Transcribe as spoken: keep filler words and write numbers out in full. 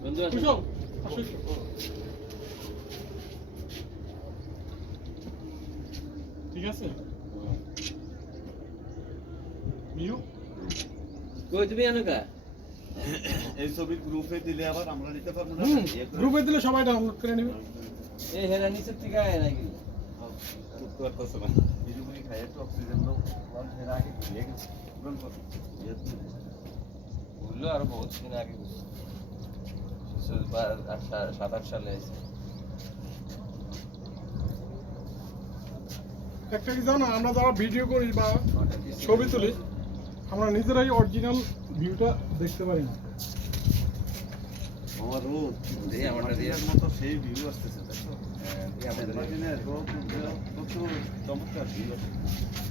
বন্ধু আসো আসো ঠিক আছে মিউ কই তুমি আনো কা এই ছবি গ্রুপে দিলে আবার আমরা নিতে পারবো না গ্রুপে দিলে সবাই ডাউনলোড করে নেবে এই হেরা নিচে থেকে আয় নাকি তো করতেছ না বিজুমনি খায় তো অক্সিজেন দাও ওয়ান এর আগে দিয়ে গেছে রন কর বললো আর বহুত দিন আগে সাত আট সালে এসে একটা কি জানো আমরা যারা ভিডিও করি বা ছবি তুলি আমরা নিজেরাই অরিজিনাল ভিউটা দেখতে পারি না আমার রোদ এই আমারটা দিয়ে মতো সেই ভিউ আসতেছে তাই তো হ্যাঁ আমাদের মার্টিনের রোদ তো চমৎকার ভিউ আছে